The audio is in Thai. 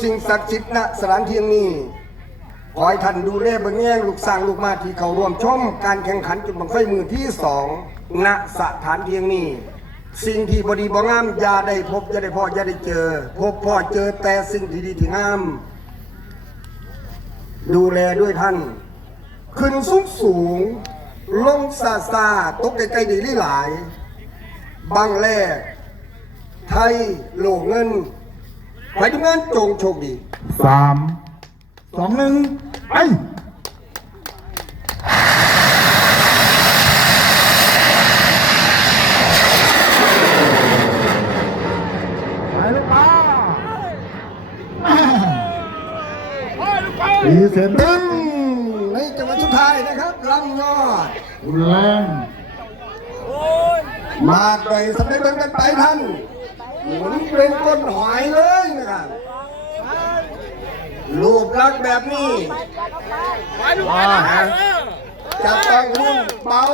สิ่งศักดิ์สิทธิ์ณสถานที่นี้ขอให้ท่านดูแลเบิ่งแย่งลูกสร้างลูกมาที่เขาร่วมชมการแข่งขันจุดบังไฟมือที่2ณสถานที่นี้สิ่งที่บดีบ่งามอย่าได้พบอย่าได้พ่ออย่าได้เจอพบพ่อเจอแต่สิ่งที่ดีที่งามดูแลด้วยท่านขึ้นสูงสูงลงซาซาตกไกลๆดีหลายบังแรกไทยโลกเงินไปทำงานจงโชคดี3 2 1ไปปีเสร็จตึ้งในจังหวะสุดท้ายนะครับลำยอดรุนแรงมาไกลสำเร็จเป็นไปท่านหมุนเป็นก้นหอยเลยนะครับรูปลักษณ์แบบนี้จับต้องรุ่นเบา